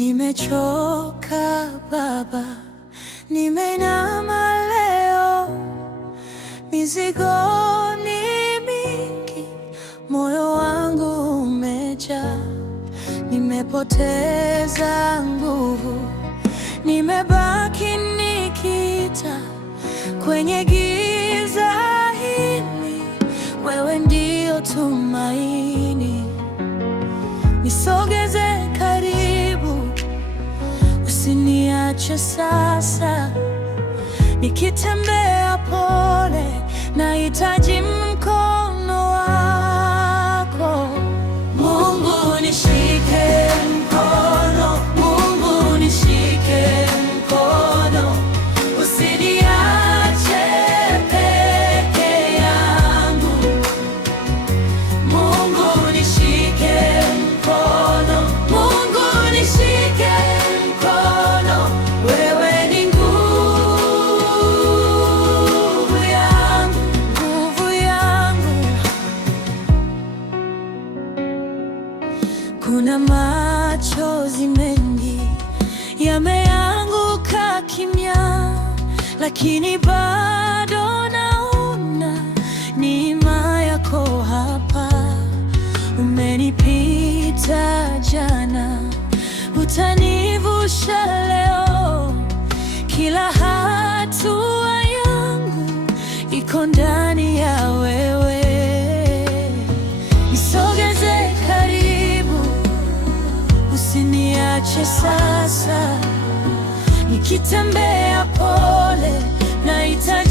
Nimechoka Baba, nimeinama leo, mizigo ni mingi, moyo wangu umejaa. Nimepoteza nguvu, nimebaki nikita kwenye giza hili. Wewe ndio tumaini, nisogeze karibu, usiniache sasa. Nikitembea pole, nahitaji mkono wako. Mungu nishike mkono, Mungu nishike mkono, usiniache peke yangu. Mungu nishike mkono, Mungu nishike mkono, wewe ni nguvu yangu, nguvu yangu. Kuna machozi mengi yameanguka kimya, lakini bado naona neema yako hapa. Umenipita jana, utanivusha leo. Kila hatua yangu iko ndani ya wewe. Nisogeze karibu, usiniache sasa. Nikitembea pole, nahitaji